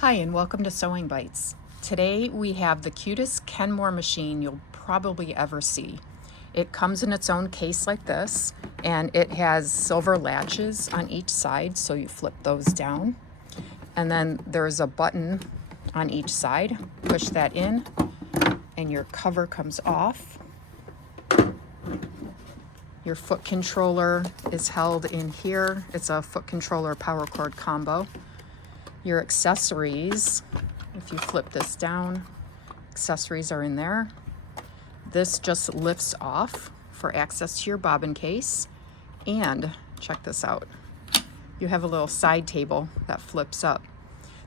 Hi and welcome to Sewing Bites. Today we have the cutest Kenmore machine you'll probably ever see. It comes in its own case like this, and it has silver latches on each side, so you flip those down. And then there's a button on each side. Push that in and your cover comes off. Your foot controller is held in here. It's a foot controller power cord combo. Your accessories, if you flip this down, accessories are in there. This just lifts off for access to your bobbin case. And check this out. You have a little side table that flips up.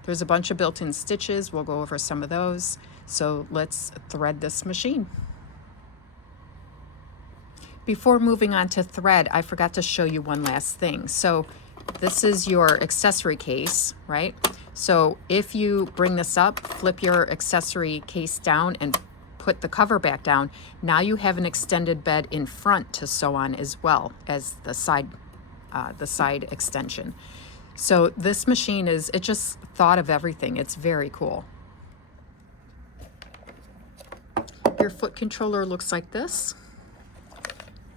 There's a bunch of built-in stitches. We'll go over some of those. So let's thread this machine. Before moving on to thread, I forgot to show you one last thing. So this is your accessory case, right? So if you bring this up, flip your accessory case down and put the cover back down, now you have an extended bed in front to sew on as well as the side extension. So this machine it just thought of everything. It's very cool. Your foot controller looks like this.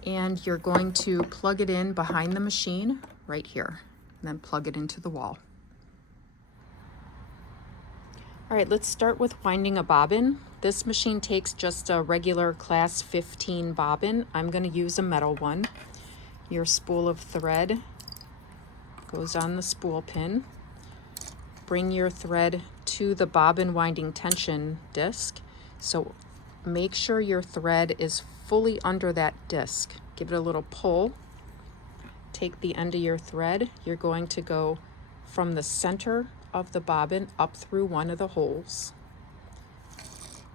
And you're going to plug it in behind the machine right here, and then plug it into the wall. All right, let's start with winding a bobbin. This machine takes just a regular class 15 bobbin. I'm going to use a metal one. Your spool of thread goes on the spool pin. Bring your thread to the bobbin winding tension disc. So make sure your thread is fully under that disc. Give it a little pull. Take the end of your thread. You're going to go from the center of the bobbin up through one of the holes.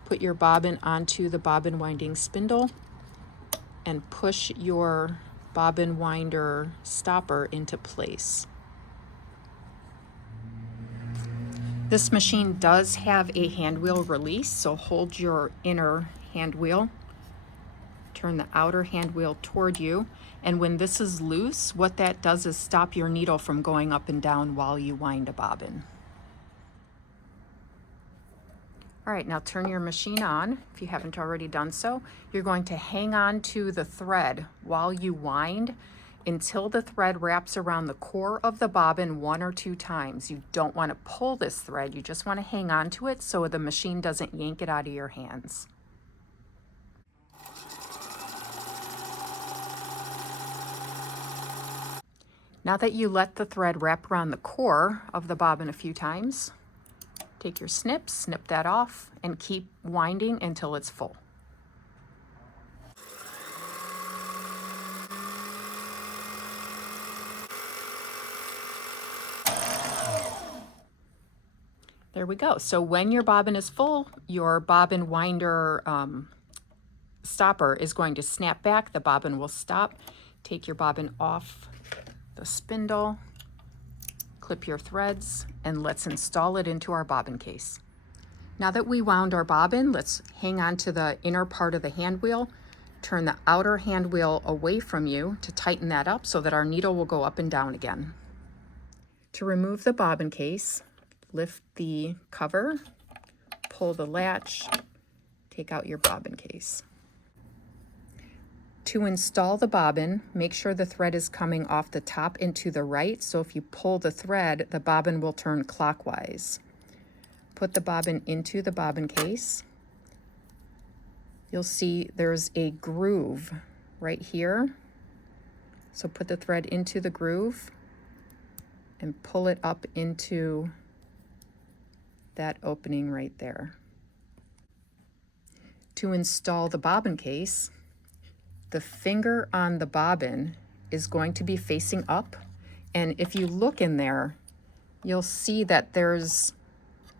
Put your bobbin onto the bobbin winding spindle and push your bobbin winder stopper into place. This machine does have a hand wheel release, so hold your inner hand wheel. Turn the outer hand wheel toward you, and when this is loose, what that does is stop your needle from going up and down while you wind a bobbin. All right, now turn your machine on if you haven't already done so. You're going to hang on to the thread while you wind until the thread wraps around the core of the bobbin 1 or 2 times. You don't want to pull this thread, you just want to hang on to it so the machine doesn't yank it out of your hands. Now that you let the thread wrap around the core of the bobbin a few times, take your snip, snip that off, and keep winding until it's full. There we go. So when your bobbin is full, your bobbin winder stopper is going to snap back. The bobbin will stop. Take your bobbin off the spindle, clip your threads, and let's install it into our bobbin case. Now that we wound our bobbin, let's hang on to the inner part of the hand wheel, turn the outer hand wheel away from you to tighten that up so that our needle will go up and down again. To remove the bobbin case, lift the cover, pull the latch, take out your bobbin case. To install the bobbin, make sure the thread is coming off the top and to the right, so if you pull the thread, the bobbin will turn clockwise. Put the bobbin into the bobbin case. You'll see there's a groove right here. So put the thread into the groove and pull it up into that opening right there. To install the bobbin case, the finger on the bobbin is going to be facing up, and if you look in there, you'll see that there's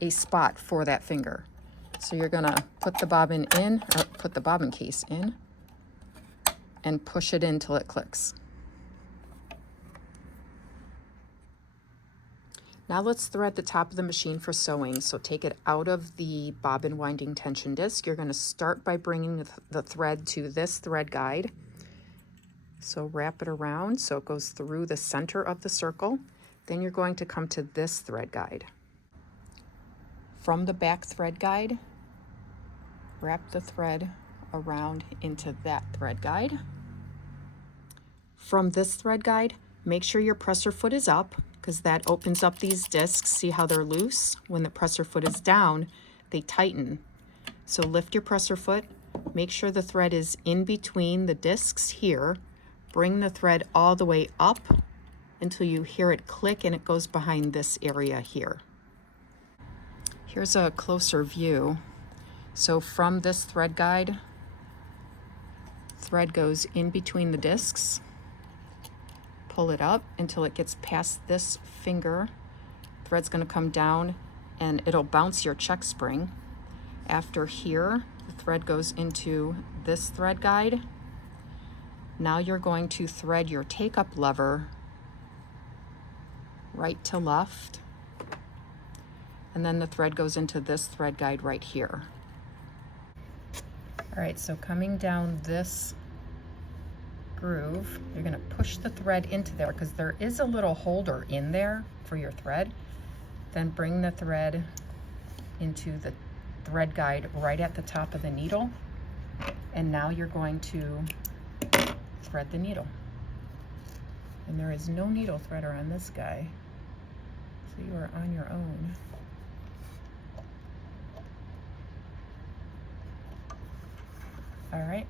a spot for that finger. So you're gonna put the bobbin in, or put the bobbin case in, and push it in till it clicks. Now let's thread the top of the machine for sewing. So take it out of the bobbin winding tension disc. You're going to start by bringing the thread to this thread guide. So wrap it around so it goes through the center of the circle. Then you're going to come to this thread guide. From the back thread guide, wrap the thread around into that thread guide. From this thread guide, make sure your presser foot is up because that opens up these discs. See how they're loose? When the presser foot is down, they tighten. So lift your presser foot, make sure the thread is in between the discs here. Bring the thread all the way up until you hear it click and it goes behind this area here. Here's a closer view. So from this thread guide, thread goes in between the discs. Pull it up until it gets past this finger. Thread's going to come down and it'll bounce your check spring. After here, the thread goes into this thread guide. Now you're going to thread your take-up lever right to left, and then the thread goes into this thread guide right here. All right, so coming down this groove, you're going to push the thread into there because there is a little holder in there for your thread. Then bring the thread into the thread guide right at the top of the needle, and now you're going to thread the needle. And there is no needle threader on this guy, so you are on your own. All right,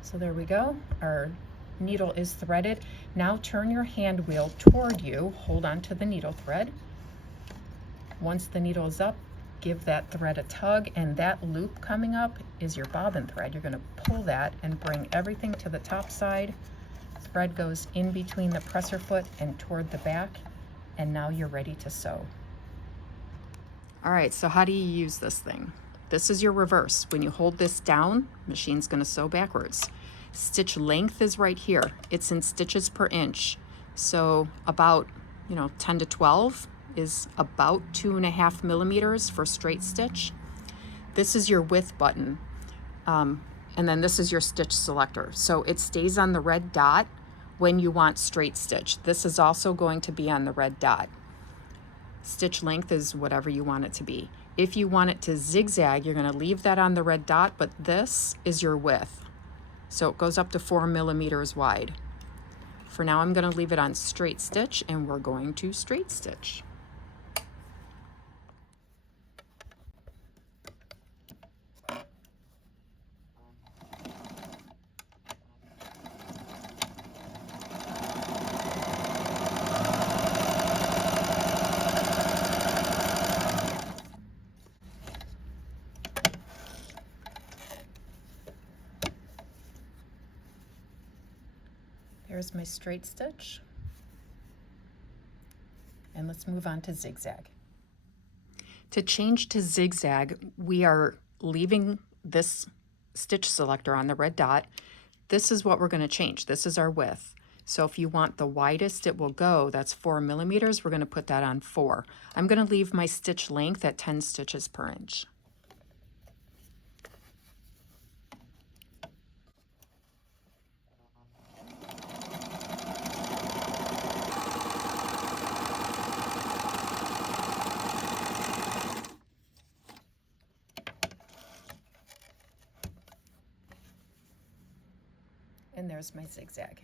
so there we go. Our needle is threaded. Now turn your hand wheel toward you, hold on to the needle thread. Once the needle is up, give that thread a tug, and that loop coming up is your bobbin thread. You're going to pull that and bring everything to the top side. Thread goes in between the presser foot and toward the back, and now you're ready to sew. All right, so how do you use this thing? This is your reverse. When you hold this down, machine's going to sew backwards. Stitch length is right here. It's in stitches per inch. So about, 10 to 12 is about 2.5 millimeters for straight stitch. This is your width button. And then this is your stitch selector. So it stays on the red dot when you want straight stitch. This is also going to be on the red dot. Stitch length is whatever you want it to be. If you want it to zigzag, you're going to leave that on the red dot, but this is your width. So it goes up to 4 millimeters wide. For now, I'm going to leave it on straight stitch, and we're going to straight stitch. There's my straight stitch, and let's move on to zigzag. To change to zigzag, we are leaving this stitch selector on the red dot. This is what we're going to change. This is our width. So if you want the widest it will go, that's 4 millimeters, we're going to put that on 4. I'm going to leave my stitch length at 10 stitches per inch. And there's my zigzag.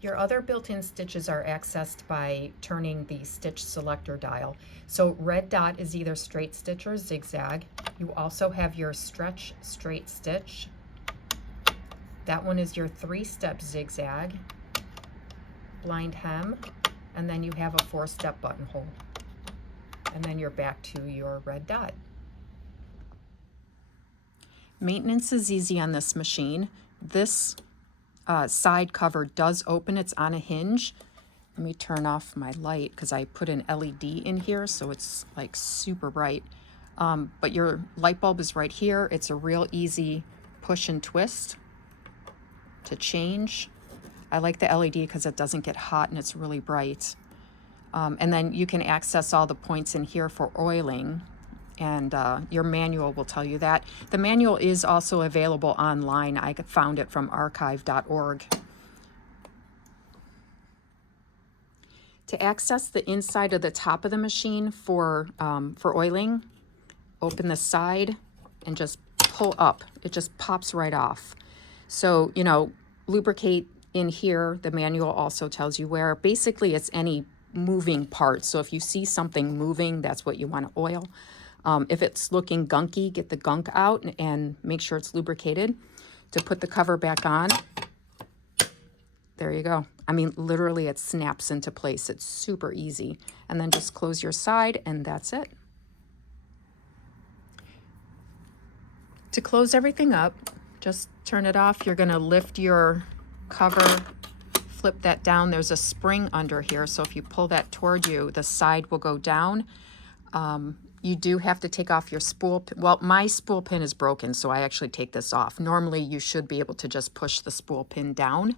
Your other built-in stitches are accessed by turning the stitch selector dial. So red dot is either straight stitch or zigzag. You also have your stretch straight stitch. That one is your 3-step zigzag, blind hem, and then you have a 4-step buttonhole. And then you're back to your red dot. Maintenance is easy on this machine. This side cover does open. It's on a hinge. Let me turn off my light because I put an LED in here, so it's like super bright. But your light bulb is right here. It's a real easy push and twist to change. I like the LED because it doesn't get hot and it's really bright. And then you can access all the points in here for oiling. And your manual will tell you that. The manual is also available online. I found it from archive.org. To access the inside of the top of the machine for oiling, open the side and just pull up. It just pops right off. So, you know, lubricate in here. The manual also tells you where. Basically, it's any moving part. So if you see something moving, that's what you want to oil. If it's looking gunky, get the gunk out and make sure it's lubricated. To put the cover back on, there you go. I mean, literally it snaps into place. It's super easy. And then just close your side and that's it. To close everything up, just turn it off. You're gonna lift your cover, flip that down. There's a spring under here, so if you pull that toward you, the side will go down. You do have to take off your spool pin. Well, my spool pin is broken, so I actually take this off. Normally, you should be able to just push the spool pin down.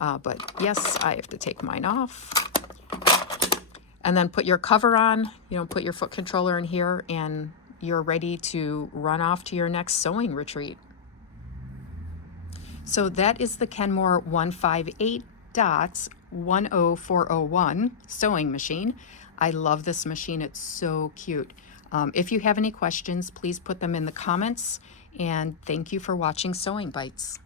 But yes, I have to take mine off. And then put your cover on, you know, put your foot controller in here, and you're ready to run off to your next sewing retreat. So that is the Kenmore 158.10401 sewing machine. I love this machine. It's so cute. If you have any questions, please put them in the comments. And thank you for watching Sewing Bites.